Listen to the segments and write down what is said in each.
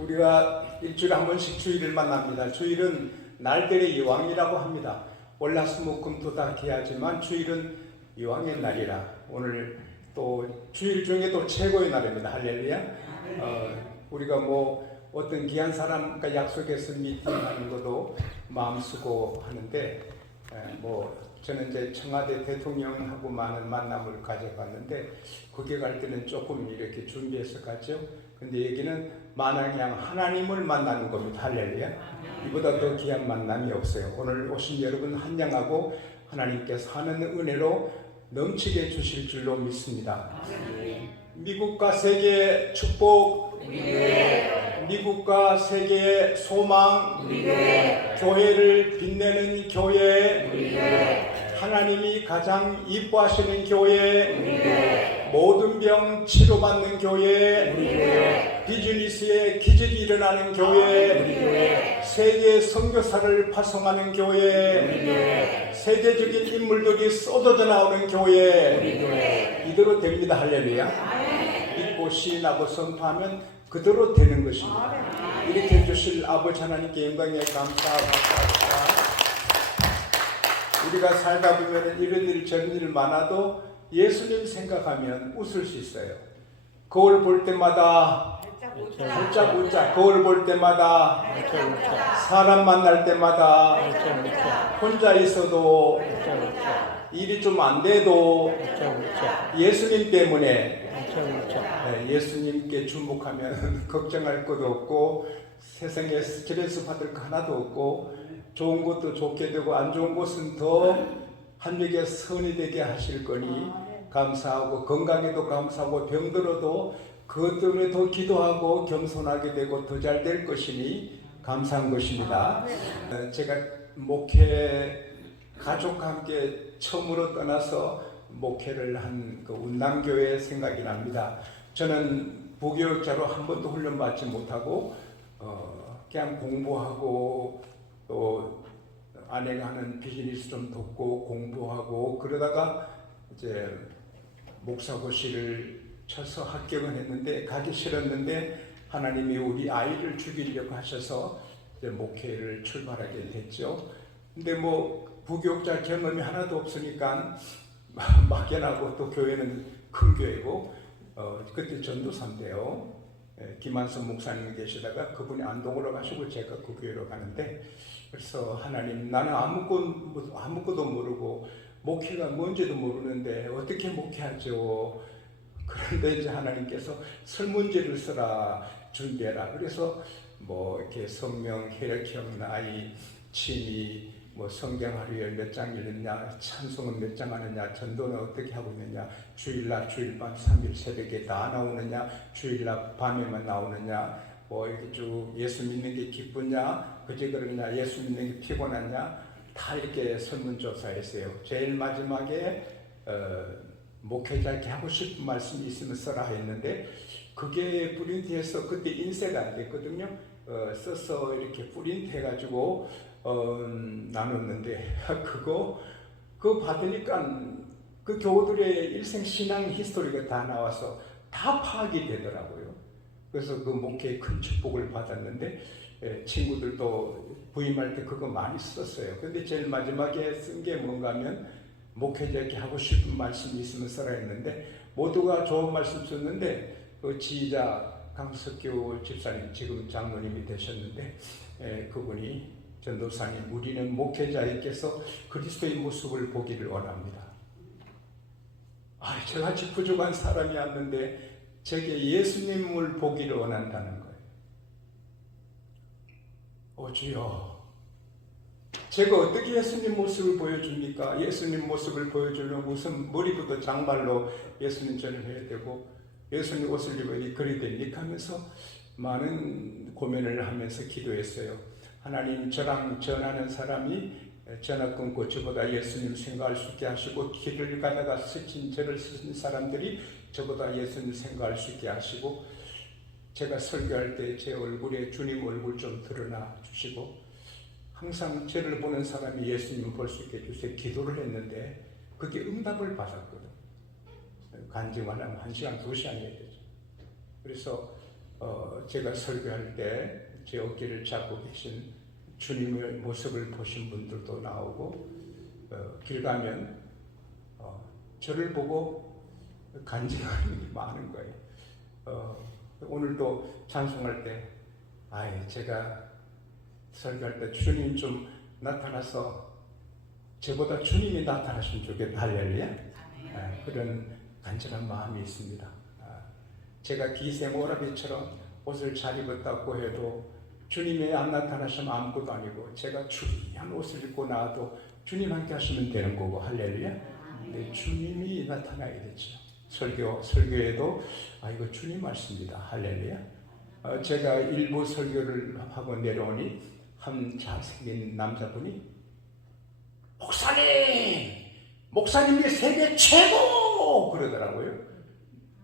우리가 일주일에 한 번씩 주일을 만납니다. 주일은 날들의 이왕이라고 합니다. 월화수목금도 다 귀하지만 주일은 이왕의 날이라 오늘 또 주일 중에도 최고의 날입니다. 할렐루야. 우리가 뭐 어떤 귀한 사람과 약속해서 미팅하는 것도 마음 쓰고 하는데 저는 이제 청와대 대통령하고 많은 만남을 가져봤는데 거기 갈 때는 조금 이렇게 준비해서 갔죠. 근데 여기는 만왕양 하나님을 만나는 겁니다. 할렐루야. 이보다 더 귀한 만남이 없어요. 오늘 오신 여러분 한양하고 하나님께서 하는 은혜로 넘치게 주실 줄로 믿습니다. 미국과 세계의 축복, 미국과 세계의 소망, 교회를 빛내는 교회, 하나님이 가장 이뻐하시는 교회, 모든 병 치료받는 교회, 비즈니스에 기적이 일어나는 교회, 세계 선교사를 파송하는 교회, 세계적인 인물들이 쏟아져 나오는 교회, 이대로 됩니다. 할렐루야. 믿고 시인하고 선포하면 그대로 되는 것입니다. 이렇게 해주실 아버지 하나님께 영광에 감사합니다. 우리가 살다 보면 이런 일 저런 일 많아도 예수님 생각하면 웃을 수 있어요. 거울 볼 때마다 활짝 웃자. 거울 볼 때마다 사람 만날 때마다 혼자 있어도 일이 좀 안 돼도 예수님 때문에 예수님께 주목하면 걱정할 것도 없고 세상에 스트레스 받을 거 하나도 없고 좋은 것도 좋게 되고 안 좋은 것은 더 한에게 선이 되게 하실 거니 감사하고 건강에도 감사하고 병들어도 그것 때문에 더 기도하고 겸손하게 되고 더 잘 될 것이니 감사한 것입니다. 제가 목회 가족과 함께 처음으로 떠나서 목회를 한 그 운남교회 생각이 납니다. 저는 부교육자로 한 번도 훈련받지 못하고 그냥 공부하고 또 아내가 하는 비즈니스 좀 돕고 공부하고 그러다가 이제 목사고시를 쳐서 합격은 했는데 가기 싫었는데 하나님이 우리 아이를 죽이려고 하셔서 이제 목회를 출발하게 됐죠. 근데 부교육자 경험이 하나도 없으니까 막연하고 또 교회는 큰 교회고 그때 전도사인데요. 김한선 목사님 계시다가 그분이 안동으로 가시고 제가 그 교회로 가는데 그래서 하나님 나는 아무것도 모르고 목회가 뭔지도 모르는데 어떻게 목회하죠? 그런데 이제 하나님께서 설문지를 써라 준비해라. 그래서 이렇게 성명, 혈액형, 나이, 취미, 성경 하루에 몇 장 읽느냐, 찬송은 몇 장 하느냐, 전도는 어떻게 하고 있느냐, 주일날, 주일밤, 3일 새벽에 다 나오느냐, 주일날 밤에만 나오느냐, 이렇게 쭉 예수 믿는 게 기쁘냐, 그제 그러냐, 예수 믿는 게 피곤하냐, 다 이렇게 설문조사했어요. 제일 마지막에 목회자에게 하고 싶은 말씀이 있으면 써라 했는데 그게 프린트해서 그때 인쇄가 안 됐거든요. 써서 이렇게 프린트해가지고 나눴는데 그거 받으니까 그 교우들의 일생 신앙 히스토리가 다 나와서 다 파악이 되더라고요. 그래서 그 목회에 큰 축복을 받았는데 친구들도 부임할 때 그거 많이 썼어요. 근데 제일 마지막에 쓴 게 뭔가 하면 목회자에게 하고 싶은 말씀이 있으면 써라 했는데 모두가 좋은 말씀 썼는데 그 지휘자 강석규 집사님 지금 장로님이 되셨는데 그분이 전도사님 우리는 목회자에게서 그리스도의 모습을 보기를 원합니다. 저같이 부족한 사람이었는데 제게 예수님을 보기를 원한다는 거예요. 주여 제가 어떻게 예수님 모습을 보여줍니까? 예수님 모습을 보여주려면 우선 머리부터 장발로 예수님 전을 해야 되고 예수님 옷을 입어야 그리 됩니까? 하면서 많은 고민을 하면서 기도했어요. 하나님 저랑 전하는 사람이 전화 끊고 저보다 예수님 생각할 수 있게 하시고 길을 가다가 스친 저를 스친 사람들이 저보다 예수님 생각할 수 있게 하시고 제가 설교할 때 제 얼굴에 주님 얼굴 좀 드러나 주시고 항상 저를 보는 사람이 예수님을 볼 수 있게 해주세요. 기도를 했는데 그게 응답을 받았거든. 간증을 하면 1시간, 2시간 해야 되죠. 그래서 제가 설교할 때 제 어깨를 잡고 계신 주님의 모습을 보신 분들도 나오고 길 가면 저를 보고 간증하는 게 많은 거예요. 오늘도 찬송할 때 제가 설교할 때 주님 좀 나타나서 저보다 주님이 나타나시면 좋겠다. 할렐루야. 그런 간절한 마음이 있습니다. 제가 기생오라비처럼 옷을 잘 입었다고 해도 주님이 안 나타나시면 아무것도 아니고 제가 주리한 옷을 입고 나와도 주님 함께 하시면 되는 거고. 할렐루야. 근데 주님이 나타나야 되죠. 설교에도 이거 주님 말씀입니다. 할렐루야. 제가 일부 설교를 하고 내려오니 한 잘생긴 남자분이 목사님이 세계 최고 그러더라고요.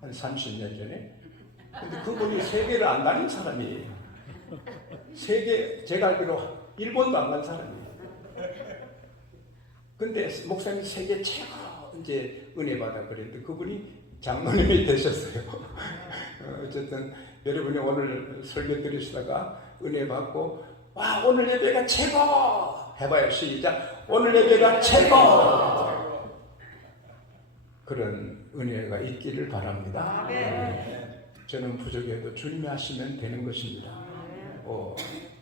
한 30년 전에. 근데 그분이 세계를 안 다닌 사람이에요. 제가 알기로 일본도 안 간 사람이에요. 근데 목사님 세계 최고 이제 은혜 받아 그랬는데 그분이 장로님이 되셨어요. 어쨌든 여러분이 오늘 설교 들으시다가 은혜 받고 오늘 예배가 최고 해봐요. 시작. 오늘 예배가 최고. 그런 은혜가 있기를 바랍니다. 저는 부족해도 주님이 하시면 되는 것입니다.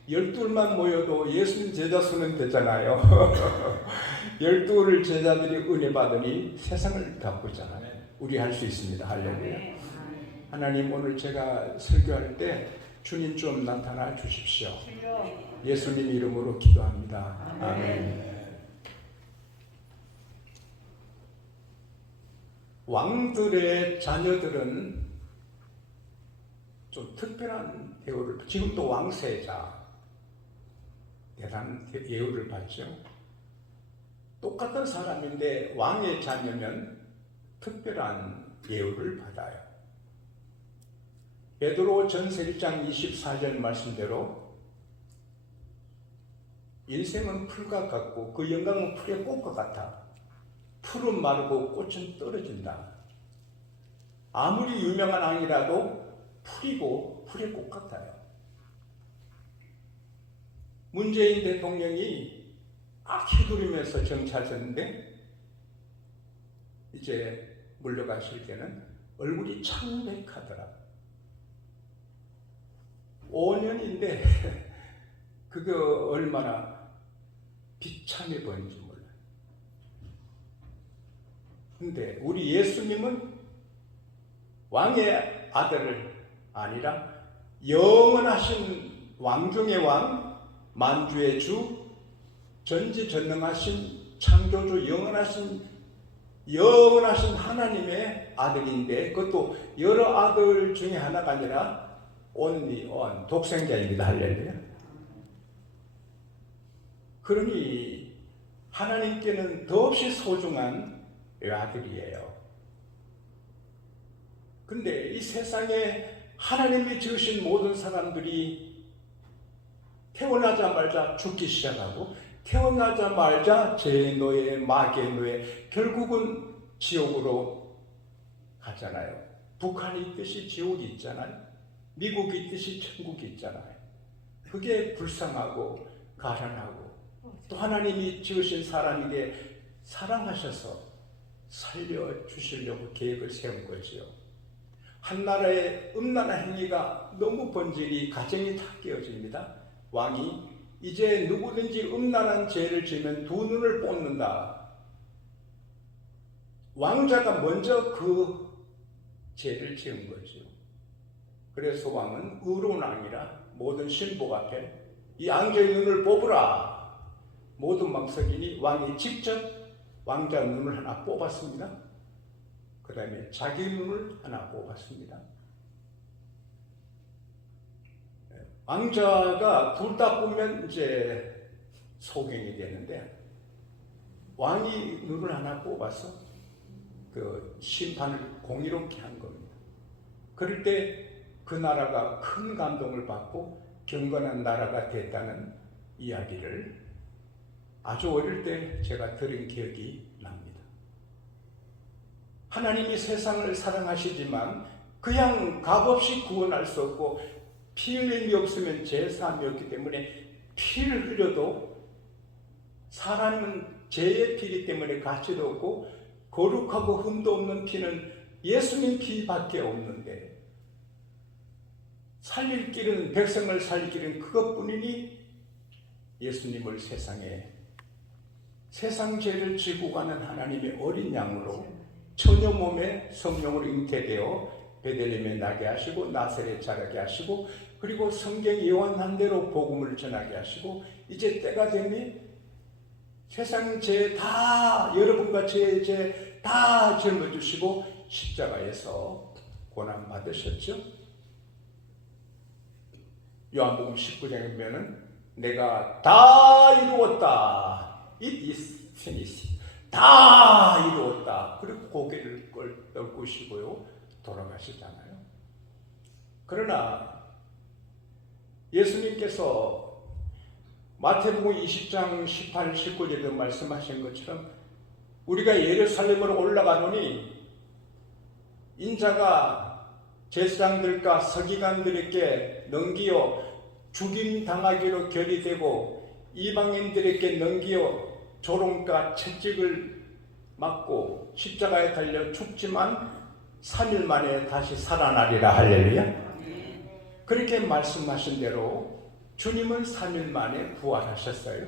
12만 모여도 예수님 제자 수는 되잖아요. 12 제자들이 은혜 받으니 세상을 바꾸잖아요. 우리 할 수 있습니다. 할렐루야. 하나님, 오늘 제가 설교할 때 주님 좀 나타나 주십시오. 예수님 이름으로 기도합니다. 아멘. 왕들의 자녀들은 좀 특별한 대우를, 지금도 왕세자 대단한 예우를 받죠. 똑같은 사람인데 왕의 자녀면 특별한 예우를 받아요. 베드로 전서 1장 24절 말씀대로 인생은 풀과 같고 그 영광은 풀의 꽃과 같아. 풀은 마르고 꽃은 떨어진다. 아무리 유명한 왕이라도 풀이고 풀의 꽃 같아요. 문재인 대통령이 휘두르면서 정치하셨는데 이제 물러가실 때는 얼굴이 창백하더라. 5년인데 그거 얼마나 비참해 보이는지 몰라요. 근데 우리 예수님은 왕의 아들을 아니라 영원하신 왕 중의 왕, 만주의 주, 전지전능하신 창조주, 영원하신 하나님의 아들인데 그것도 여러 아들 중에 하나가 아니라 only one, 독생자입니다. 할렐루야. 그러니 하나님께는 더없이 소중한 아들이에요. 근데 이 세상에 하나님이 지으신 모든 사람들이 태어나자마자 죽기 시작하고 태어나자마자 죄의 노예, 마귀의 노예, 결국은 지옥으로 가잖아요. 북한이 있듯이 지옥이 있잖아요. 미국이 있듯이 천국이 있잖아요. 그게 불쌍하고 가련하고 또 하나님이 지으신 사람에게 사랑하셔서 살려주시려고 계획을 세운 거지요. 한 나라의 음란한 행위가 너무 번지니 가정이 다 깨어집니다. 왕이 이제 누구든지 음란한 죄를 지으면 두 눈을 뽑는다. 왕자가 먼저 그 죄를 지은 거죠. 그래서 왕은 의로운 왕이라 모든 신복 앞에 이 왕자의 눈을 뽑으라. 모든 망석이니 왕이 직접 왕자 눈을 하나 뽑았습니다. 그 다음에 자기 눈을 하나 뽑았습니다. 왕자가 둘 다 뽑으면 이제 소경이 되는데 왕이 눈을 하나 뽑아서 그 심판을 공의롭게 한 겁니다. 그럴 때 그 나라가 큰 감동을 받고 경건한 나라가 됐다는 이야기를 아주 어릴 때 제가 들은 기억이 납니다. 하나님이 세상을 사랑하시지만 그냥 값없이 구원할 수 없고 피 흘림이 없으면 제사함이 없기 때문에 피를 흘려도 사람은 죄의 피이기 때문에 가치도 없고 거룩하고 흠도 없는 피는 예수님 피밖에 없는데 살릴 길은 백성을 살릴 길은 그것뿐이니 예수님을 세상 죄를 지고 가는 하나님의 어린 양으로 처녀 몸에 성령으로 잉태되어 베들레헴에 나게 하시고 나사렛에 자라게 하시고 그리고 성경이 예언한 대로 복음을 전하게 하시고 이제 때가 되니 세상 죄 다 여러분과 제 죄 다 짊어주시고 십자가에서 고난 받으셨죠. 요한복음 19장에 보면은 내가 다 이루었다. It is finished. 다 이루었다. 그리고 고개를 꺾으시고요. 돌아가시잖아요. 그러나 예수님께서 마태복음 20장 18, 19절에도 말씀하신 것처럼 우리가 예루살렘으로 올라가노니 인자가 제사장들과 서기관들에게 넘기어 죽임당하기로 결의되고 이방인들에게 넘기어 조롱과 채찍을 맞고 십자가에 달려 죽지만 3일 만에 다시 살아나리라. 할렐루야. 그렇게 말씀하신 대로 주님은 3일 만에 부활하셨어요.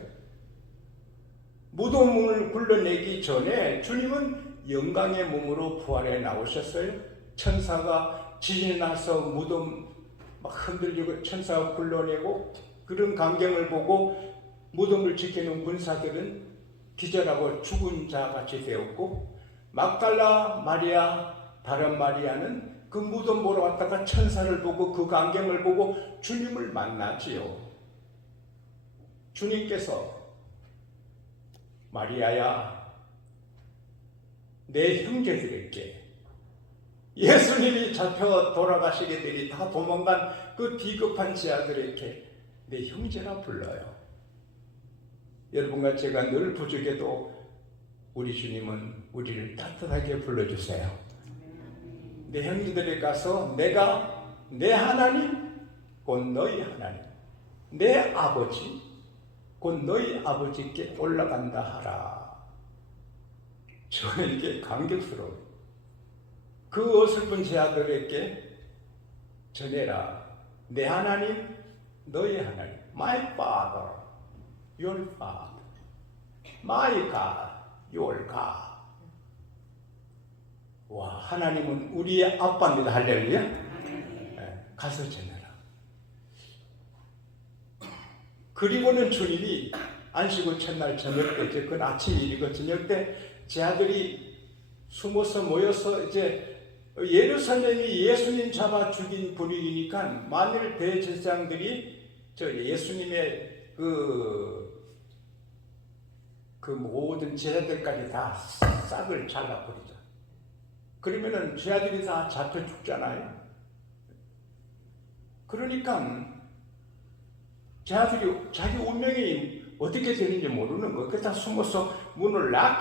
무덤을 굴러내기 전에 주님은 영광의 몸으로 부활해 나오셨어요. 천사가 지진이 나서 무덤 막 흔들리고 천사가 굴러내고 그런 광경을 보고 무덤을 지키는 군사들은 기절하고 죽은 자같이 되었고 막달라 마리아 다른 마리아는 그 무덤 보러 왔다가 천사를 보고 그 광경을 보고 주님을 만나지요. 주님께서 마리아야 내 형제들에게 예수님이 잡혀 돌아가시게 되니 다 도망간 그 비겁한 제아들에게 내 형제라 불러요. 여러분과 제가 늘 부족해도 우리 주님은 우리를 따뜻하게 불러주세요. 내 형제들에 가서 내가 내 하나님 곧 너희 하나님 내 아버지 곧 너희 아버지께 올라간다 하라. 저는 이게 감격스러워요. 그 어설픈 제아들에게 전해라. 내 하나님 너희 하나님 My Father Your Father My God Your God. 와, 하나님은 우리의 아빠입니다. 할렐루야. 네, 가서 전해라. 그리고는 주님이 안식일 첫날 저녁 때, 이제 그건 아침 일이고 저녁 때 제 아들이 숨어서 모여서 이제 예루살렘이 예수님 잡아 죽인 분위기니까 만일 대제사장들이 저 예수님의 그 모든 제자들까지 다 싹을 잘라버리자. 그러면은 제 아들이 다 잡혀 죽잖아요. 그러니까 제 아들이 자기 운명이 어떻게 되는지 모르는 거예요. 그래서 다 숨어서 문을 다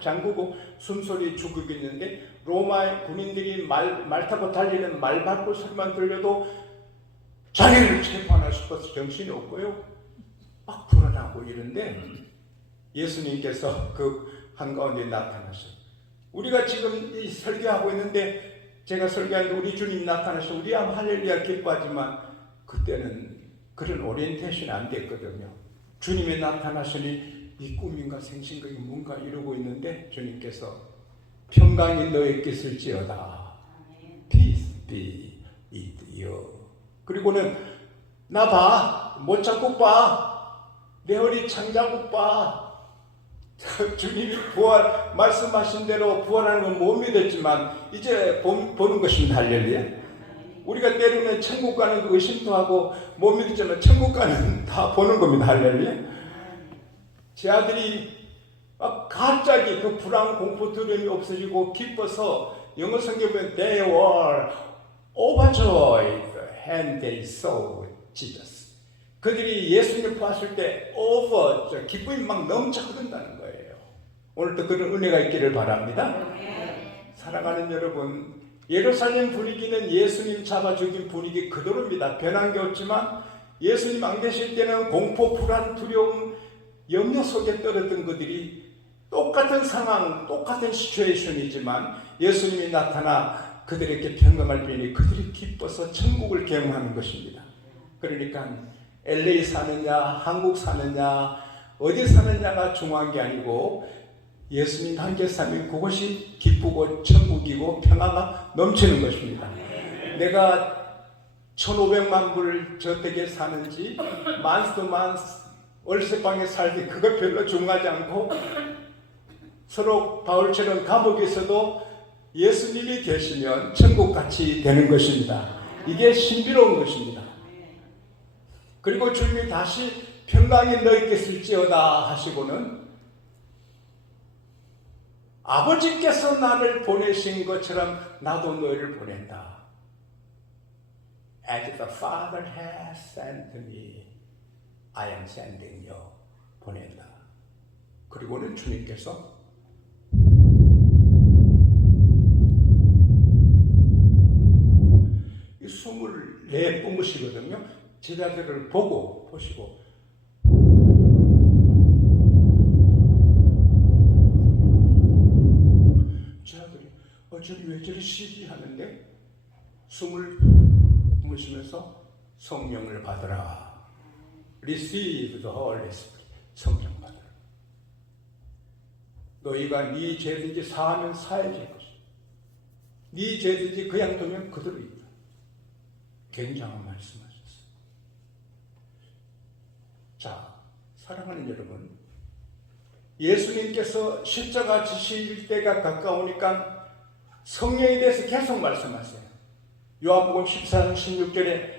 잠그고 숨소리 죽이고 있는데 로마 군인들이 말 타고 달리는 말발굽 소리만 들려도 자기를 체포하나 싶어서 정신이 없고요. 막 불어나고 이런데 예수님께서 그 한가운데 나타나셔. 우리가 지금 이 설교하고 있는데 제가 설교하는데 우리 주님 나타나셔. 우리 할렐루야 기뻐하지만 그때는 그런 오리엔테이션이 안 됐거든요. 주님이 나타나시니 이 꿈인가 생신가 뭔가 이러고 있는데 주님께서 평강이 너에게 있을지어다. Peace be with you. 그리고는 나 봐. 못 잡고 봐. 내 허리 창자국 봐. 주님이 부활 말씀하신 대로 부활하는 건 못 믿었지만 이제 보는 것입니다. 할렐루야. 우리가 때로는 천국 가는 거 의심도 하고 못 믿었지만 천국 가는 다 보는 겁니다. 할렐루야. 제 아들이 막 갑자기 그 불안 공포 두려움이 없어지고 기뻐서 영어 성경 보면 they were overjoyed and they saw Jesus. 그들이 예수님을 봤을 때 기쁨이 막 넘쳐 흐른다는 거예요. 오늘도 그런 은혜가 있기를 바랍니다. 사랑하는 여러분, 예루살렘 분위기는 예수님 잡아 죽인 분위기 그대로입니다. 변한 게 없지만 예수님 안 계실 때는 공포, 불안, 두려움, 염려 속에 떨었던 그들이 똑같은 상황, 똑같은 시츄에이션이지만 예수님이 나타나 그들에게 평강을 비니 그들이 기뻐서 천국을 경험하는 것입니다. 그러니까 LA 사느냐, 한국 사느냐, 어디 사느냐가 중요한 게 아니고 예수님 함께 살면 그것이 기쁘고 천국이고 평화가 넘치는 것입니다. 내가 1,500만 불 저택에 사는지 만스도만 월세방에 살지 그거 별로 중요하지 않고 서로 바울처럼 감옥에서도 예수님이 계시면 천국같이 되는 것입니다. 이게 신비로운 것입니다. 그리고 주님이 다시 평강이 너희께 있을지어다 하시고는 아버지께서 나를 보내신 것처럼 나도 너희를 보낸다. As the Father has sent me, I am sending you. 보낸다. 그리고는 주님께서 이 숨을 내뿜으시거든요. 제자들을 보시고 제자들이 어쩌니 왜 저리 쉬지 하는데 숨을 숨으시면서 성령을 받으라. Receive the Holy Spirit. 성령 받으라. 너희가 네 죄든지 사하면 사해질 것이다. 네 죄든지 그냥 두면 그대로 있다. 굉장한 말씀하셨어요. 자, 사랑하는 여러분, 예수님께서 십자가 지실 때가 가까우니까 성령에 대해서 계속 말씀하세요. 요한복음 14장 16절에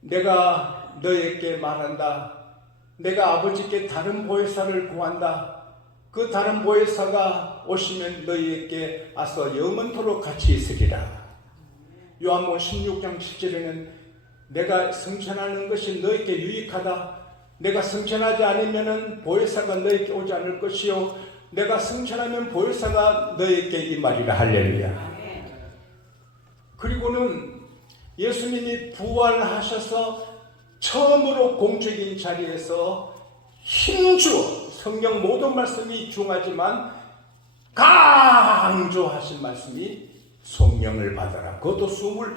내가 너에게 말한다. 내가 아버지께 다른 보혜사를 구한다. 그 다른 보혜사가 오시면 너희에게 와서 영원토록 같이 있으리라. 요한복음 16장 10절에는 내가 성천하는 것이 너희에게 유익하다. 내가 성천하지 않으면 보혜사가 너희에게 오지 않을 것이요 내가 성천하면 보혜사가 너희에게 임하리라. 할렐루야. 그리고는 예수님이 부활하셔서 처음으로 공적인 자리에서 힘주어 성경 모든 말씀이 중하지만 강조하신 말씀이 성령을 받아라. 그것도 숨을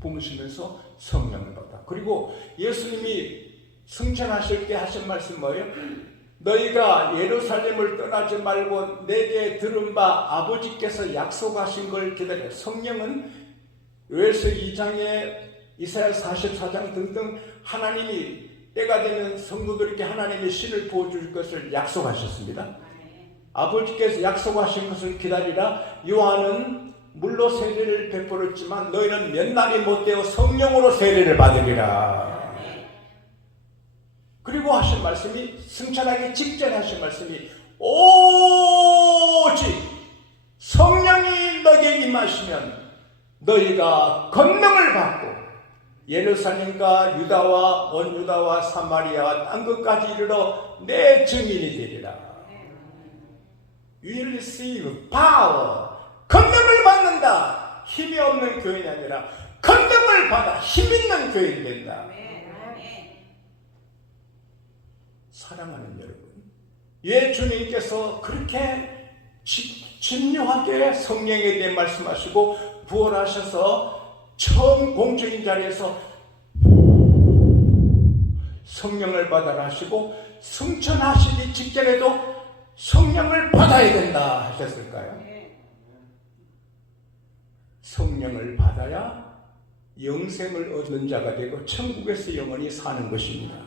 뿜으시면서 성령을 받아. 그리고 예수님이 승천하실 때 하신 말씀 뭐예요? 너희가 예루살렘을 떠나지 말고 내게 들은 바 아버지께서 약속하신 걸 기다려. 성령은 요엘서 2장에 이사야 44장 등등 하나님이 때가 되면 성도들에게 하나님의 신을 부어줄 것을 약속하셨습니다. 아버지께서 약속하신 것을 기다리라. 요한은 물로 세례를 베풀었지만 너희는 몇 날이 못되어 성령으로 세례를 받으리라. 그리고 하신 말씀이 승천하기 직전에 하신 말씀이 오직 성령이 너에게 임하시면 너희가 권능을 받고 예루살렘과 유다와 온 유다와 사마리아와 땅 끝까지 이르러 내 증인이 되리라. You will receive power. 권능을 받는다. 힘이 없는 교인이 아니라 권능을 받아 힘 있는 교인이 된다. 사랑하는 여러분, 예, 주님께서 그렇게 집요하게 성령에 대해 말씀하시고 부활하셔서 처음 공적인 자리에서 성령을 받아라 하시고 승천하시기 직전에도 성령을 받아야 된다 하셨을까요? 성령을 받아야 영생을 얻는 자가 되고 천국에서 영원히 사는 것입니다.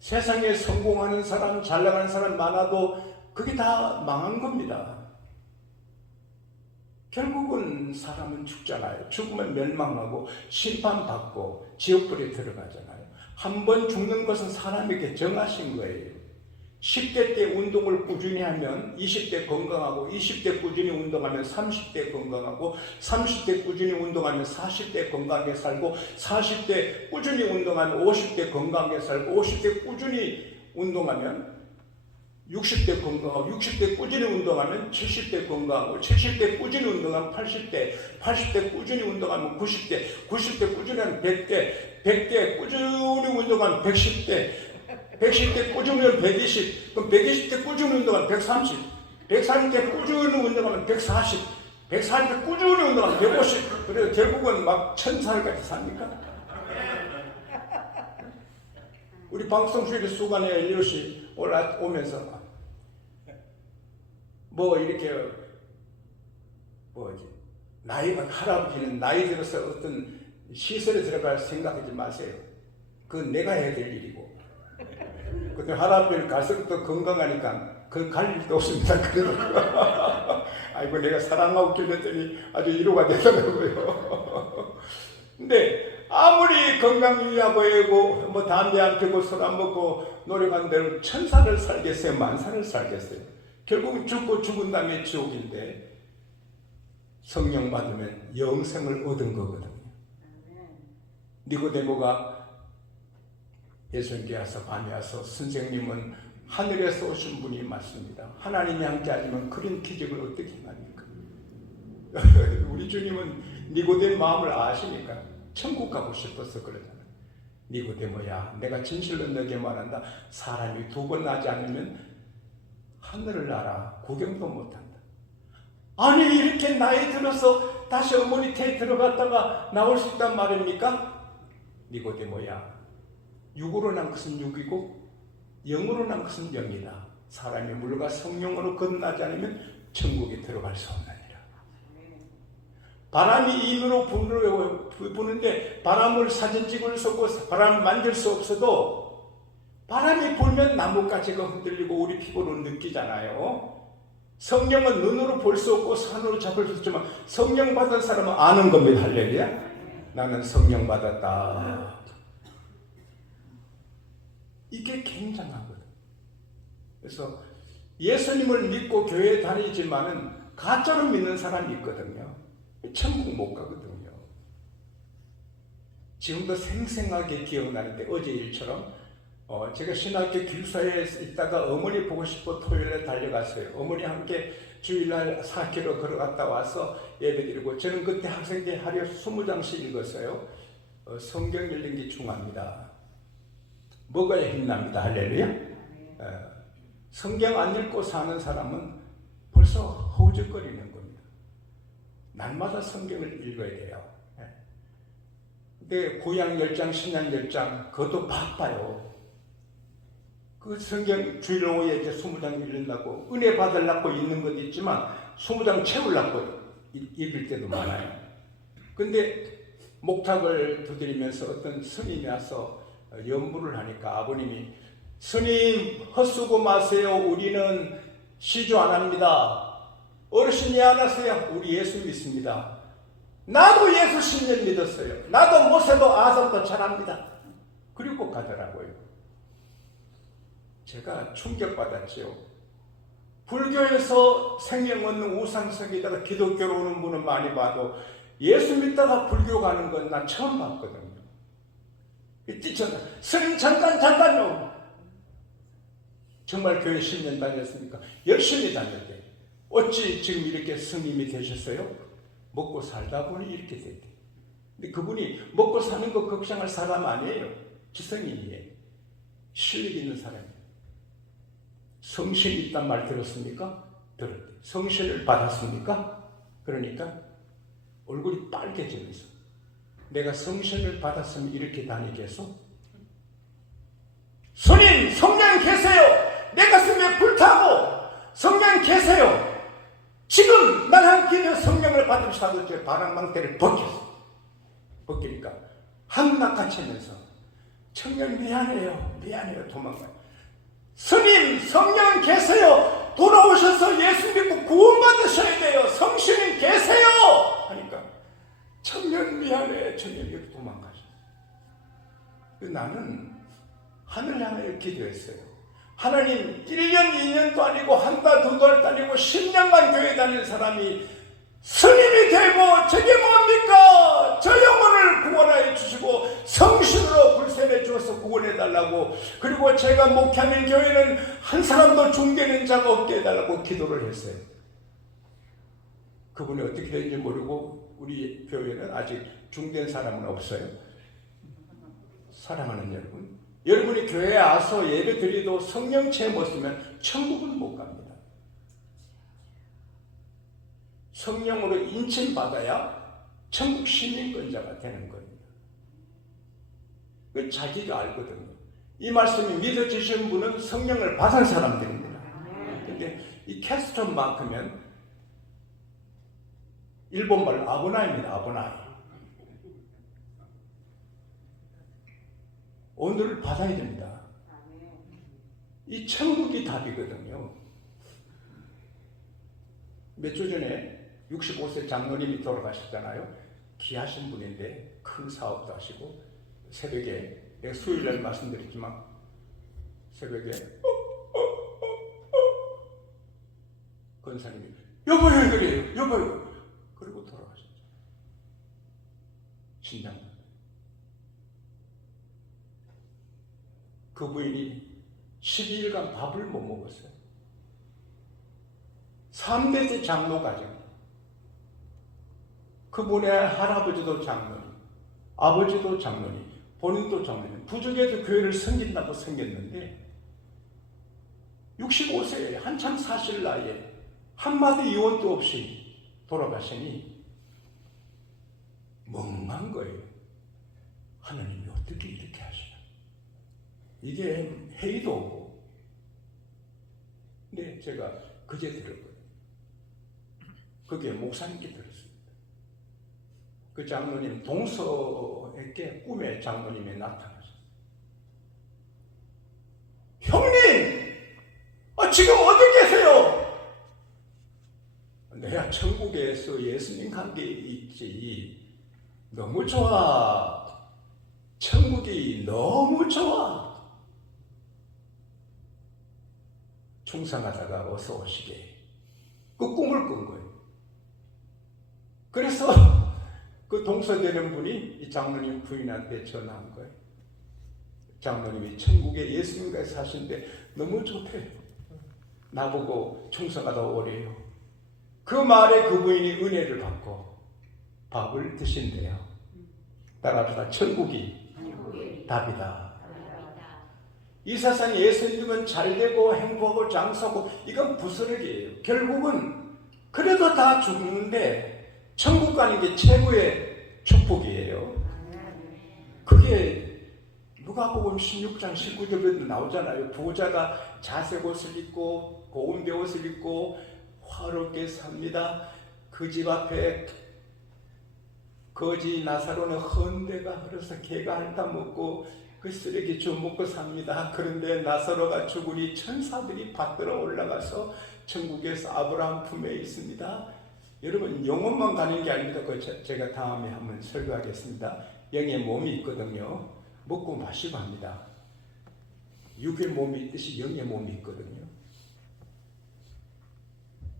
세상에 성공하는 사람, 잘 나가는 사람 많아도 그게 다 망한 겁니다. 결국은 사람은 죽잖아요. 죽으면 멸망하고 심판받고 지옥불에 들어가잖아요. 한 번 죽는 것은 사람에게 정하신 거예요. 10대 때 운동을 꾸준히 하면 20대 건강하고 20대 꾸준히 운동하면 30대 건강하고 30대 꾸준히 운동하면 40대 건강하게 살고 40대 꾸준히 운동하면 50대 건강하게 살고 50대 꾸준히 운동하면 60대 건강하고 60대 꾸준히 운동하면 70대 건강하고 70대 꾸준히 운동하면 80대 꾸준히 운동하면 90대 꾸준히 하면 100대 꾸준히 운동하면 110대 꾸준히 하면 120, 그럼 120대 꾸준히 운동하면 130대 꾸준히 운동하면 140대 꾸준히 운동하면 150, 그래서 결국은 막 1000살까지 삽니까? 우리 방송실에 수간에 이것이 올라오면서 뭐 이렇게 나이가 할아버지는 나이 들어서 어떤 시설에 들어갈 생각하지 마세요. 그건 내가 해야 될 일이고. 근데 할아버지는 갈수록 더 건강하니까 그 갈 일도 없습니다. 아이고 내가 사랑하고 길렀더니 아주 위로가 되더라고요. 근데 아무리 건강 유지하고 애고 뭐 담배 안 피고 술 안 먹고 노력한 대로 1000살을 살겠어요? 10,000살을 살겠어요? 결국 죽고 죽은 다음에 지옥인데 성령 받으면 영생을 얻은 거거든요. 니고데모가 예수님께 와서 밤에 와서 선생님은 하늘에서 오신 분이 맞습니다. 하나님이 함께 하시면 그런 기적을 어떻게 합니까? 우리 주님은 니고데모 마음을 아시니까 천국 가고 싶어서 그러잖아. 니고데모야, 내가 진실로 너에게 말한다. 사람이 2번 나지 않으면 하늘을 날아 구경도 못한다. 아니 이렇게 나이 들어서 다시 어머니 태에 들어갔다가 나올 수 있단 말입니까? 니고데모야, 육으로 난 것은 육이고 영으로 난 것은 영이다. 사람이 물과 성령으로 거듭나지 않으면 천국에 들어갈 수 없느니라. 바람이 인으로 부는데 바람을 사진 찍을 수 없고 바람을 만질 수 없어도 바람이 불면 나뭇가지가 흔들리고 우리 피부로 느끼잖아요. 성령은 눈으로 볼 수 없고 손으로 잡을 수 없지만 성령 받은 사람은 아는 겁니다. 할렐루야. 나는 성령 받았다. 이게 굉장하거든. 그래서 예수님을 믿고 교회에 다니지만은 가짜로 믿는 사람이 있거든요. 천국 못 가거든요. 지금도 생생하게 기억나는데 어제 일처럼 제가 신학교 기숙사에 있다가 어머니 보고 싶어 토요일에 달려갔어요. 어머니 함께 주일날 4km 걸어갔다 와서 예배드리고 저는 그때 학생 때 하루에 20장씩 읽었어요. 성경 읽는 게 중요합니다. 먹어야 힘납니다. 할렐루야. 성경 안 읽고 사는 사람은 벌써 허우적거리는 겁니다. 날마다 성경을 읽어야 돼요. 근데 구약 10장, 신약 10장 그것도 바빠요. 그 성경 주일 오후에 이제 20장 읽으려고 은혜 받으려고 읽는 것도 있지만 20장 채우려고 읽을 때도 많아요. 근데 목탁을 두드리면서 어떤 스님이 와서 연부를 하니까 아버님이 스님 헛수고 마세요. 우리는 시조 안 합니다. 어르신이 안 하세요. 우리 예수 믿습니다. 나도 예수 10년 믿었어요. 나도 모세도 아삽도 잘합니다. 그리고 가더라고요. 제가 충격받았지요. 불교에서 생명 얻는 우상성에다가 기독교로 오는 분은 많이 봐도 예수 믿다가 불교 가는 건 난 처음 봤거든요. 뛰쳐나 스님 잠깐요. 정말 교회 10년 다녔으니까 열심히 다녔대. 어찌 지금 이렇게 스님이 되셨어요? 먹고 살다 보니 이렇게 됐대. 근데 그분이 먹고 사는 거 걱정할 사람 아니에요. 기성인이에요. 실력 있는 사람이에요. 성신이 있단 말 들었습니까? 들었대. 성신을 받았습니까? 그러니까 얼굴이 빨개지면서 내가 성신을 받았으면 이렇게 다니겠어? 스님 성령 계세요. 내 가슴에 불타고 성령 계세요. 지금 날 함께 성령을 받으면서 하고 바람망대를 벗기니까 한낱같이면서 청년 미안해요 도망가요. 스님 성령 계세요. 돌아오셔서 예수 믿고 구원받으셔야 돼요. 성신이 계세요 하니까 청년 미안해. 청년이 도망가죠. 나는 하늘 향해 기도했어요. 하나님 1년 2년도 아니고 한 달, 2달도 아니고 10년간 교회 다닌 사람이 스님이 되고 저게 뭡니까? 저 영혼을 구원하여 주시고 성신으로 불세례 주어서 구원 구원해달라고, 그리고 제가 목회하는 교회는 한 사람도 중되는 자가 없게 해달라고 기도를 했어요. 그분이 어떻게 되는지 모르고 우리 교회는 아직 중된 사람은 없어요. 사랑하는 여러분, 여러분이 교회에 와서 예배 드리도 성령 체험 없으면 천국은 못 갑니다. 성령으로 인침받아야 천국 시민권자가 되는 겁니다. 그 자기가 알거든요. 이 말씀이 믿어지신 분은 성령을 받은 사람들입니다. 근데 이 캐스톤 마크면 일본말로 아브나입니다. 아브나이. 오늘 받아야 됩니다. 이 천국이 답이거든요. 몇 주 전에 65세 장로님이 돌아가셨잖아요. 귀하신 분인데 큰 사업도 하시고, 새벽에, 내가 수요일날 말씀드렸지만 새벽에 권사님이 여보요 그래요, 여보요. 그리고 돌아가셨죠. 신장. 그 부인이 12일간 밥을 못 먹었어요. 3대째 장로 가정. 그분의 할아버지도 장로님, 아버지도 장로님, 본인도 장로님, 부족해서 교회를 섬긴다고 섬겼는데 65세에 한참 사실 나이에 한마디 이혼도 없이 돌아가시니 멍한 거예요. 하나님이 어떻게 이렇게 하시나. 이게 회의도 오고. 근데 제가 그제 들었거든요. 그게 목사님께 들었습니다. 그 장로님 동서에게 꿈에 장로님이 나타나셨어요. 형님! 지금 어디 계세요? 내가 천국에서 예수님 관계에 있지. 너무 좋아. 천국이 너무 좋아. 충성하다가 어서 오시게. 그 꿈을 꾼 거예요. 그래서 그 동서되는 분이 이 장로님 부인한테 전화한 거예요. 장로님이 천국에 예수님과 사신데 너무 좋대요. 나보고 충성하다 오래요. 그 말에 그 부인이 은혜를 받고 밥을 드신대요. 따라합시다. 천국이 답이다. 이 세상 예수님은 잘되고 행복하고 장수하고 이건 부스러기예요. 결국은 그래도 다 죽는데 천국 가는 게 최고의 축복이에요. 그게 누가복음 16장 19절에도 나오잖아요. 부자가 자색 옷을 입고 고운 옷을 입고 화롭게 삽니다. 그 집 앞에 거지 나사로는 헌대가 흘러서 개가 핥아먹고 그 쓰레기 좀 먹고 삽니다. 그런데 나사로가 죽으니 천사들이 받들어 올라가서 천국에서 아브라함 품에 있습니다. 여러분 영혼만 가는 게 아닙니다. 그 제가 다음에 한번 설교하겠습니다. 영의 몸이 있거든요. 먹고 마시고 합니다. 육의 몸이 있듯이 영의 몸이 있거든요.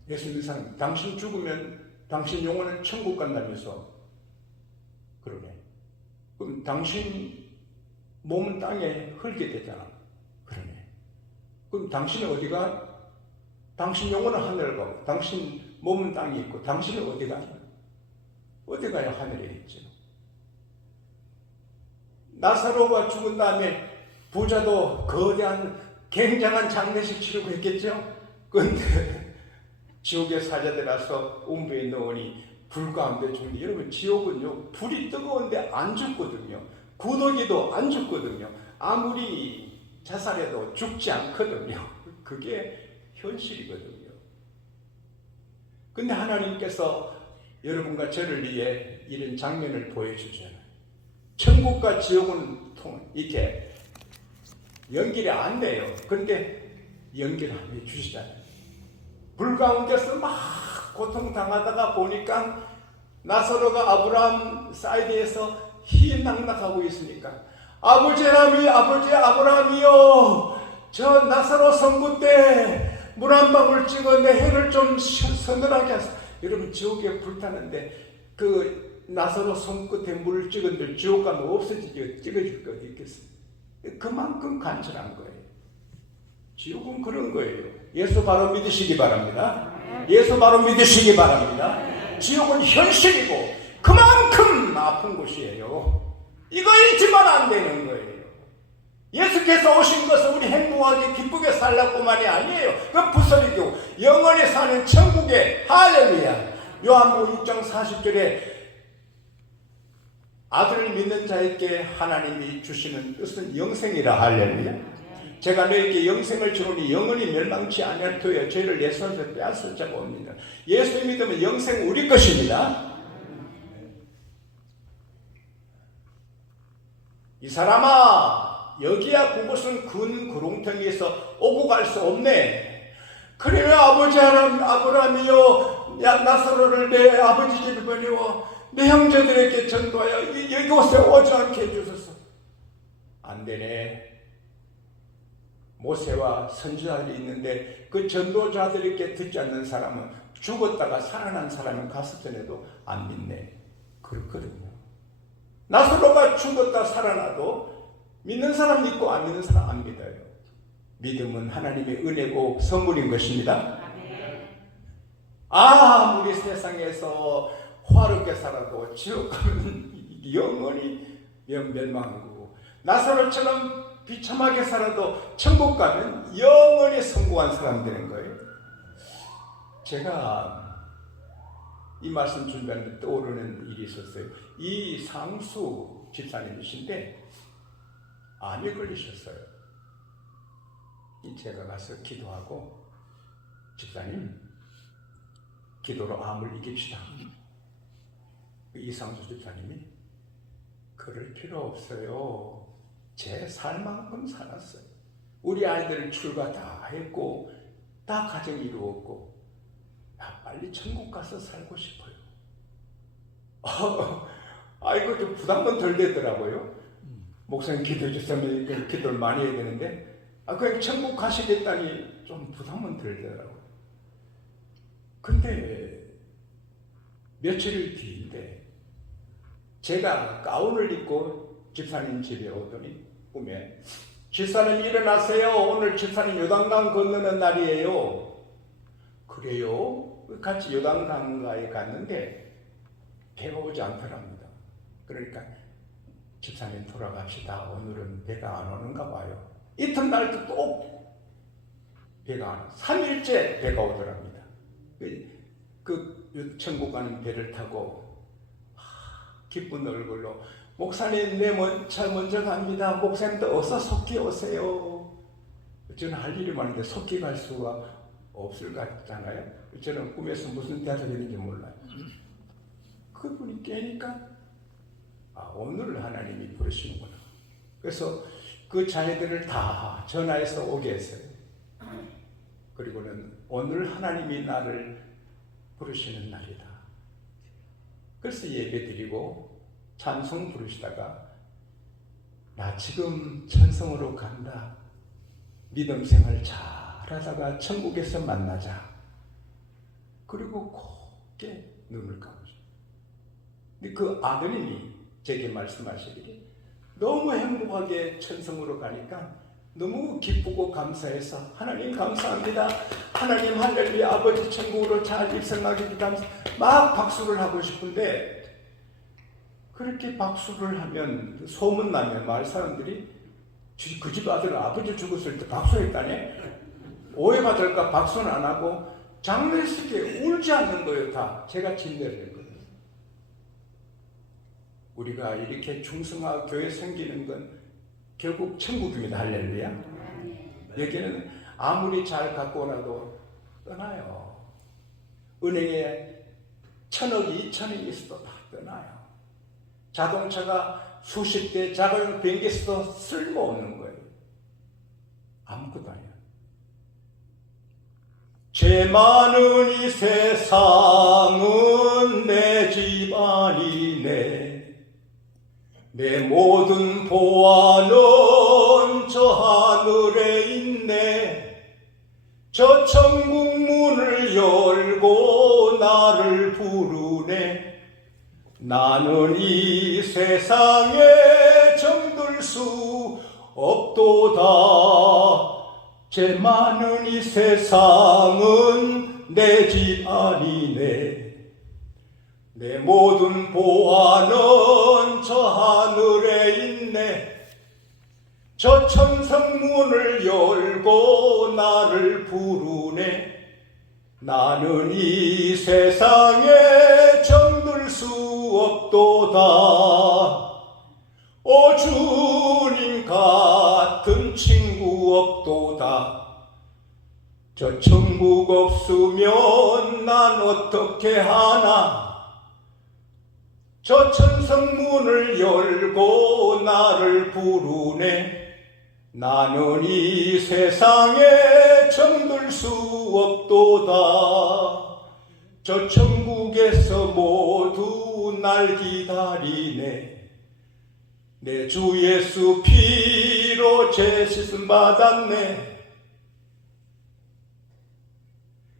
예수님상 당신 죽으면 당신 영혼은 천국 간다면서 그러네. 그럼 당신 몸은 땅에 흘게 되잖아. 그러네. 그럼 당신은 어디가? 당신 영혼은 하늘 가고 당신 몸은 땅에 있고 당신은 어디 가냐? 어디 가야 하늘에 있죠. 나사로가 죽은 다음에 부자도 거대한 굉장한 장례식 치르고 했겠죠. 그런데 지옥의 사자들아서 음부에 넣으니 불 가운데 죽는데, 여러분 지옥은요 불이 뜨거운데 안 죽거든요. 구더기도 안 죽거든요. 아무리 자살해도 죽지 않거든요. 그게 현실이거든요. 근데 하나님께서 여러분과 저를 위해 이런 장면을 보여주잖아요. 천국과 지옥은 이렇게 연결이 안 돼요. 그런데 연결해 주시잖아요. 불 가운데서 막 고통당하다가 보니까 나사로가 아브라함 사이드에서 희낙낙하고 있으니까 아버지 아브라함이요, 저 나사로 성부 때 물 한 방울 찍어 내 혀를 좀 서늘하게 하세요. 여러분 지옥에 불타는데 그 나사로 손끝에 물을 찍은들 지옥 가면 없어지죠. 찍어줄 거 어디 있겠어요. 그만큼 간절한 거예요. 지옥은 그런 거예요. 예수 바로 믿으시기 바랍니다. 예수 바로 믿으시기 바랍니다. 지옥은 현실이고 그만큼 아픈 곳이에요. 이거 잊으면 안 되는 거예요. 예수께서 오신 것은 우리 행복하게 기쁘게 살라고만이 아니에요. 그 부서리고 영원히 사는 천국에 할렐루야. 요한복음 6장 40절에 아들을 믿는 자에게 하나님이 주시는 뜻은 영생이라. 할렐루야. 제가 너에게 영생을 주노니 영원히 멸망치 아니하여 죄를 내 손에서 빼앗을 자가 없느니라. 예수 믿으면 영생 우리 것입니다. 이 사람아, 여기야 그곳은 근 구렁텅이에서 오고 갈 수 없네. 그래 아버지 아브라함이여, 나사로를 내 아버지 집에 보내워 내 형제들에게 전도하여 이곳에 오지 않게 해주소서. 안 되네. 모세와 선지자들이 있는데 그 전도자들에게 듣지 않는 사람은, 죽었다가 살아난 사람은 갔을 때에도 안 믿네. 그렇거든요. 나사로가 죽었다 살아나도 믿는 사람 믿고 안 믿는 사람 안 믿어요. 믿음은 하나님의 은혜고 선물인 것입니다. 아무리 세상에서 화롭게 살아도 지옥 가면 영원히 멸망하고, 나사로처럼 비참하게 살아도 천국 가면 영원히 성공한 사람 되는 거예요. 제가 이 말씀 준비하는데 떠오르는 일이 있었어요. 이상수 집사님이신데 암에 걸리셨어요. 제가 가서 기도하고, 집사님 기도로 암을 이깁시다. 이상수 집사님이 그럴 필요 없어요. 제 살만큼 살았어요. 우리 아이들 출가 다 했고 다 가정 이루었고, 나 빨리 천국 가서 살고 싶어요. 이거 좀 부담은 덜 되더라고요. 목사님 기도해 주시면 기도를 많이 해야 되는데, 그냥 천국 가시겠다니 좀 부담은 덜 되더라고요. 근데 며칠 뒤인데 제가 가운을 입고 집사님 집에 오더니 꿈에, 집사님 일어나세요. 오늘 집사님 요단강 건너는 날이에요. 그래요? 같이 요단강가에 갔는데 배가 오지 않더랍니다. 그러니까 집사님 돌아갑시다. 오늘은 배가 안 오는가 봐요. 이튿날도 또 배가 안 와요. 3일째 배가 오더랍니다. 그 천국 가는 배를 타고 기쁜 얼굴로, 목사님 내 먼저 갑니다. 목사님도 어서 속기 오세요. 저는 할 일이 많은데 속기 갈 수가 없을 것 같잖아요. 저는 꿈에서 무슨 대화를 했는지 몰라요. 그분이 깨니까 오늘 하나님이 부르시는구나. 그래서 그 자녀들을 다 전화해서 오게 했어요. 그리고는 오늘 하나님이 나를 부르시는 날이다. 그래서 예배드리고 찬송 부르시다가, 나 지금 천성으로 간다. 믿음 생활 잘하다가 천국에서 만나자. 그리고 곱게 눈을 감으셔. 근데 그 아드님이 제게 말씀하시기를, 너무 행복하게 천성으로 가니까 너무 기쁘고 감사해서, 하나님 감사합니다. 하나님 할렐루야, 아버지 천국으로 잘 입성하게 감사. 막 박수를 하고 싶은데, 그렇게 박수를 하면 소문 나면 마을 사람들이 그 집 아들은 아버지 죽었을 때 박수했다네. 오해받을까 박수는 안 하고 장례식 때 울지 않는 거예요. 다 제가 진대를 했거든요. 우리가 이렇게 중성화 교회 생기는 건 결국 천국입니다. 할렐루야. 여기는 아무리 잘 갖고 오라도 떠나요. 은행에 1,000억, 2,000억이 있어도 다 떠나요. 자동차가 수십 대, 자가용 비행기 있어도 쓸모없는 거예요. 아무것도 아니에요. 죄 많은 이 세상은 내 집안이네. 내 모든 보안은 저 하늘에 있네. 저 천국 문을 열고 나를 부르네. 나는 이 세상에 정들 수 없도다. 죄 많은 이 세상은 내 집 아니네. 내 모든 보화는 저 하늘에 있네. 저 천성문을 열고 나를 부르네. 나는 이 세상에 정들 수 없도다. 오 주님 같은 친구 없도다. 저 천국 없으면 난 어떻게 하나. 저 천성문을 열고 나를 부르네. 나는 이 세상에 정들 수 없도다. 저 천국에서 모두 날 기다리네. 내 주 예수 피로 죄 씻음 받았네.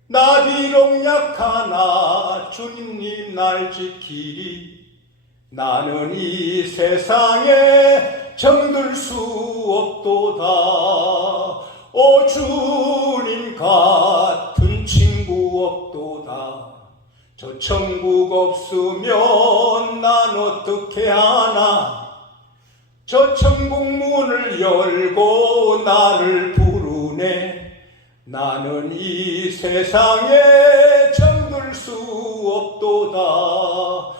나 비록 약하나 주님 날 지키리. 나는 이 세상에 정들 수 없도다. 오 주님 같은 친구 없도다. 저 천국 없으면 난 어떻게 하나. 저 천국 문을 열고 나를 부르네. 나는 이 세상에 정들 수 없도다.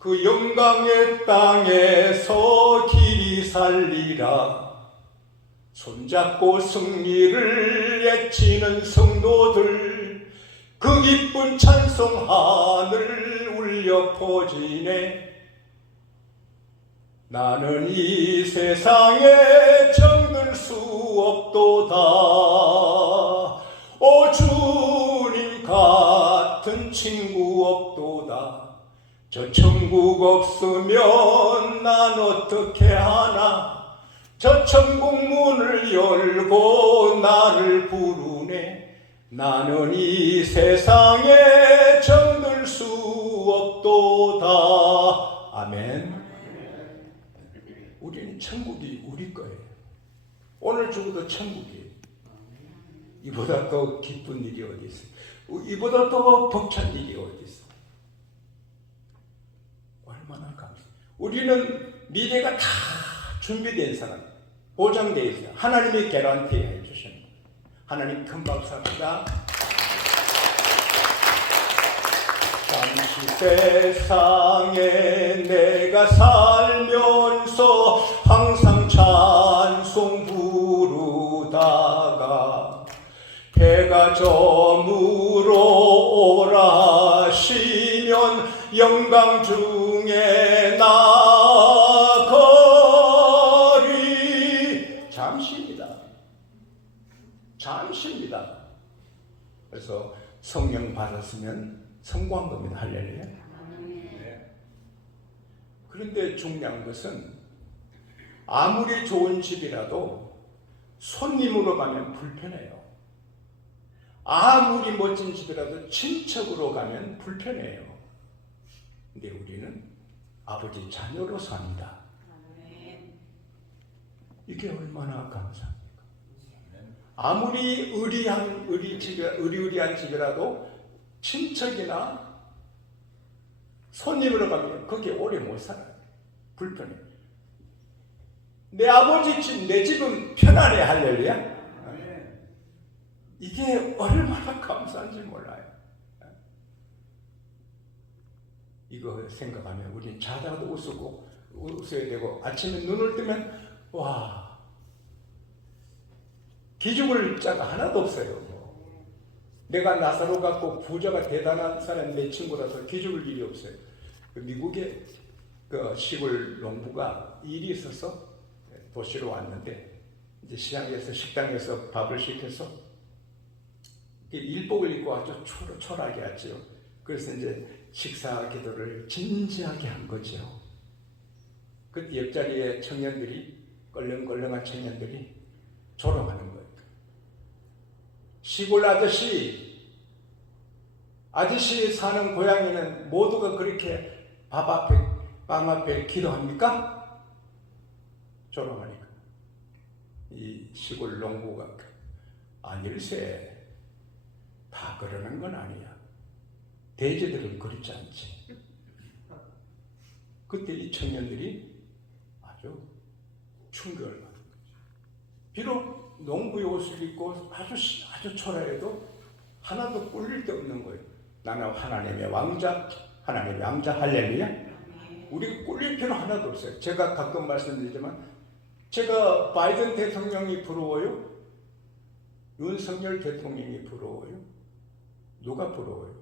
그 영광의 땅에서 길이 살리라. 손잡고 승리를 외치는 성도들, 그 기쁜 찬송 하늘 울려 퍼지네. 나는 이 세상에 정들 수 없도다. 오 주님 같은 친구 없도다. 저 천국 없으면 난 어떻게 하나. 저 천국 문을 열고 나를 부르네. 나는 이 세상에 정들 수 없도다. 아멘. 우리는 천국이 우리 거예요. 오늘 죽어도 천국이에요. 이보다 더 기쁜 일이 어디 있어요? 이보다 더 벅찬 일이 어디 있어요? 얼마나 감사해요. 우리는 미래가 다 준비된 사람, 보장되어 있어요. 하나님이 개런티 해주신 거예요. 하나님 큰 박수합니다. 잠시 세상에 내가 살면서 항상 찬송 부르다가 해가 저물어 오라 하시면 영광 중에 나가리. 잠시입니다. 잠시입니다. 그래서 성령 받았으면 성공한 겁니다. 할렐루야. 네. 그런데 중요한 것은 아무리 좋은 집이라도 손님으로 가면 불편해요. 아무리 멋진 집이라도 친척으로 가면 불편해요. 근데 우리는 아버지 자녀로 삽니다. 이게 얼마나 감사합니까? 아무리 의리의리한 집이라도 친척이나 손님으로 가면 거기에 오래 못 살아요. 불편해. 내 아버지 집, 내 집은 편안해. 할렐루야. 이게 얼마나 감사한지 몰라요. 이거 생각하면 우리는 자다가도 웃어야 되고 아침에 눈을 뜨면 와, 기죽을 자가 하나도 없어요. 내가 나사로 같고 부자가 대단한 사람 내 친구라서 기죽을 일이 없어요. 미국의 그 시골 농부가 일이 있어서 도시로 왔는데 이제 시장에서 식당에서 밥을 시켜서 일복을 입고 아주 초라하게 하죠. 그래서 이제 식사 기도를 진지하게 한 거죠. 그때 옆자리에 청년들이 껄렁껄렁한 청년들이 조롱하는 거예요. 시골 아저씨 사는 고향에는 모두가 그렇게 빵 앞에 기도합니까? 조롱하니까. 이 시골 농부가 아닐세. 다 그러는 건 아니야. 대제들은 그렇지 않지. 그때 이 청년들이 아주 충격을 받은 거죠. 비록 농부의 옷을 입고 아주 초라해도 하나도 꿀릴 데 없는 거예요. 나는 하나님의 왕자, 하나님의 왕자, 할렐루야. 우리가 꿀릴 필요 하나도 없어요. 제가 가끔 말씀드리지만 제가 바이든 대통령이 부러워요? 윤석열 대통령이 부러워요? 누가 부러워요?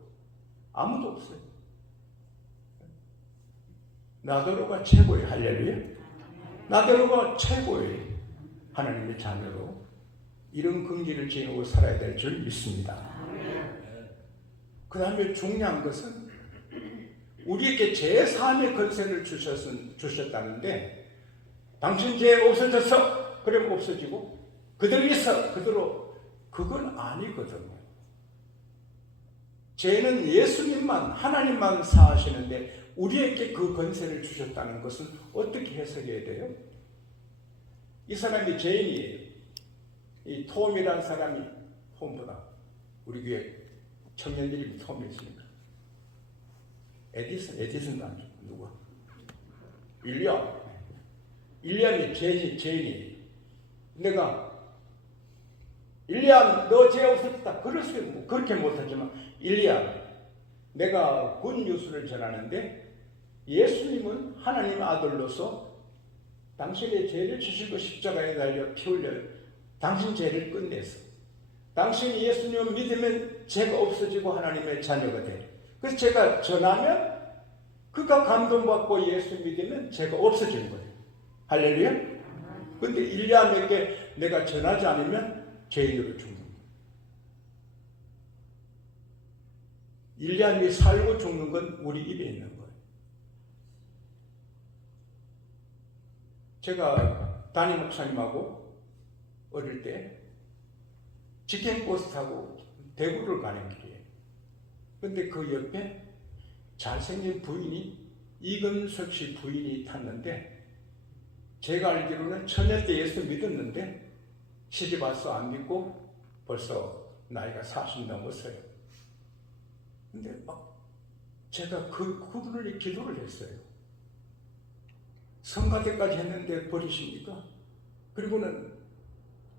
아무도 없어요. 나더러가 최고예요. 할렐루야. 나더러가 최고예요. 하나님의 자녀로 이런 긍지를 지니고 살아야 될 줄 믿습니다. 그 다음에 중요한 것은 우리에게 제3의 권세를 주셨다는데 당신 죄 없어졌어? 그러면 없어지고 그대로 있어? 그대로. 그건 아니거든요. 죄는 예수님만, 하나님만 사하시는데 우리에게 그 권세를 주셨다는 것은 어떻게 해석해야 돼요? 이 사람이 죄인이에요. 이 톰이라는 사람이, 톰보다 우리 교회 청년들이 톰이 있습니까? 에디슨도 아니고 누가? 일리암이 죄인이에요. 내가 일리암 너 죄 없었다. 그렇게 못하지만 일리암 내가 굿뉴스를 전하는데 예수님은 하나님의 아들로서 당신의 죄를 지시고 십자가에 달려 피 흘려 당신 죄를 끝냈어. 당신이 예수님을 믿으면 죄가 없어지고 하나님의 자녀가 돼. 그래서 제가 전하면 그가 감동받고 예수 믿으면 죄가 없어지는 거예요. 할렐루야. 근데 일리암에게 내가 전하지 않으면 죄인으로 죽는 거예요. 일리암이 살고 죽는 건 우리 입에 있는 거예요. 제가 담임 목사님하고 어릴 때 직행버스 타고 대구를 가는 길이에요. 근데 그 옆에 잘생긴 부인이 이금석 씨 부인이 탔는데 제가 알기로는 천년 때 예수 믿었는데 시집 와서 안 믿고 벌써 나이가 40 넘었어요. 근데 막 제가 그분을 기도를 했어요. 성가대까지 했는데 버리십니까? 그리고는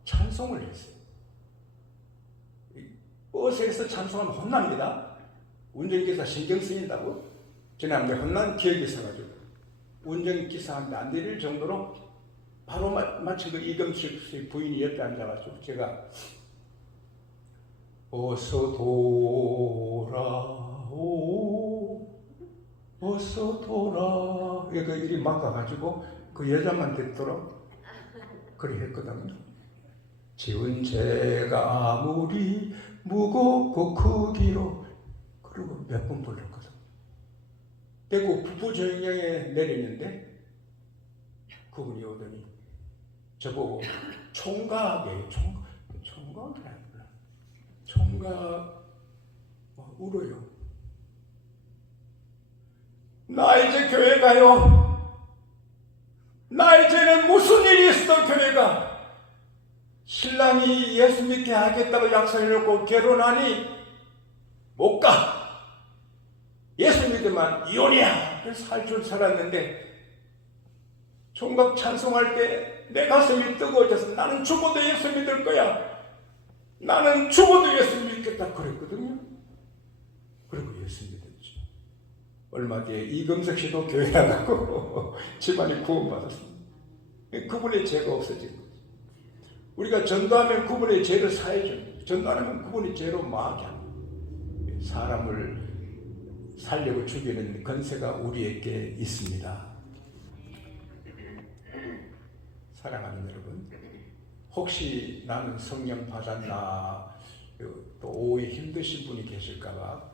찬송을 했어요. 버스에서 찬송하면 혼납니다. 운전기사 신경 쓰인다고. 지난번에 혼난 기억이 있어가지고 운전기사한테 안 내릴 정도로 바로 마치 그 이금식 부인이 옆에 앉아가지고 제가 어서 돌아오 어서 돌아 이리 막아가지고 그 여자만 듣도록 그리 했거든요. 지은 죄가 아무리 무겁고 크기로 그리고 몇 번 불렀거든. 대구 부부정령에 내리는데 그분이 오더니 저보고 총각이에요. 총각이 아니구나. 총각 울어요. 나 이제 교회 가요. 나 이제는 무슨 일이 있어 교회가. 신랑이 예수 믿게 하겠다고 약속해놓고 결혼하니 못 가. 예수 믿으면 이혼이야. 그래서 살 줄 살았는데 총각 찬송할 때 내 가슴이 뜨거워져서 나는 죽어도 예수 믿을 거야. 나는 죽어도 예수 믿겠다 그랬거든요. 그리고 예수 믿었죠. 얼마 뒤에 이금석 씨도 교회 나가고 집안이 구원받았습니다. 그분의 죄가 없어진 거죠. 우리가 전도하면 그분의 죄를 사해줘. 전도 안 하면 그분의 죄로 마게 합니다. 사람을 살려고 죽이는 권세가 우리에게 있습니다. 사랑하는 여러분, 혹시 나는 성령 받았나 또 오후에 힘드신 분이 계실까봐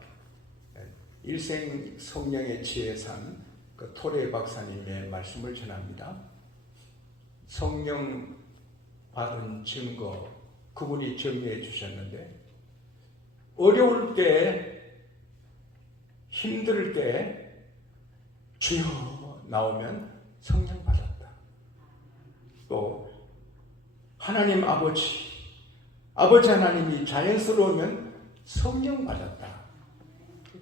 일생 성령의 지혜 산 그 토레 박사님의 말씀을 전합니다. 성령 받은 증거 그분이 정리해 주셨는데 어려울 때 힘들 때 주여 나오면 성령 받았다. 또 하나님 아버지 하나님이 자연스러우면 성령 받았다.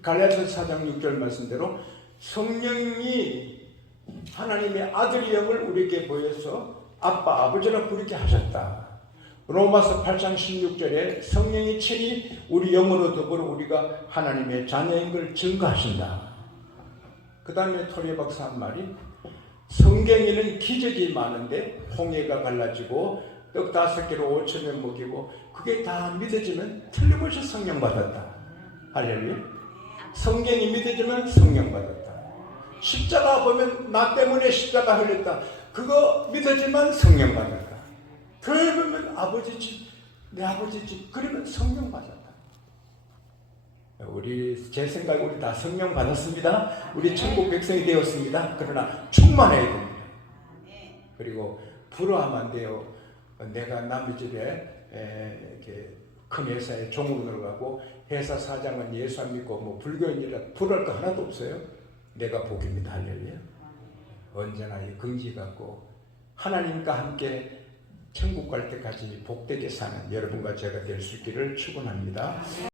갈라디아서 4장 6절 말씀대로 성령이 하나님의 아들의 영을 우리에게 보여서 아빠 아버지라 부르게 하셨다. 로마서 8장 16절에 성령이 친히 우리 영으로 더불어 우리가 하나님의 자녀인 걸 증거하신다. 그 다음에 토리 박사 한 말이 성경에는 기적이 많은데 홍해가 갈라지고 떡 5개로 5천명 먹이고 그게 다 믿어지면 틀림없이 성령 받았다. 할렐루야. 성경이 믿어지면 성령 받았다. 십자가 보면 나 때문에 십자가 흘렸다. 그거 믿어지면 성령 받았다. 교회 보면 아버지 집, 내 아버지 집, 그러면 성령 받았다. 제 생각에 우리 다 성령 받았습니다. 우리 천국 백성이 되었습니다. 그러나 충만해야 됩니다. 그리고 부러워하면 안 돼요. 내가 남의 집에 이렇게 큰 회사에 종으로 들어가고 회사 사장은 예수 안 믿고 뭐 불교인이라 부러울 거 하나도 없어요. 내가 복입니다. 할렐루야. 언제나 이 긍지 갖고 하나님과 함께 천국 갈 때까지 복되게 사는 여러분과 제가 될 수 있기를 축원합니다.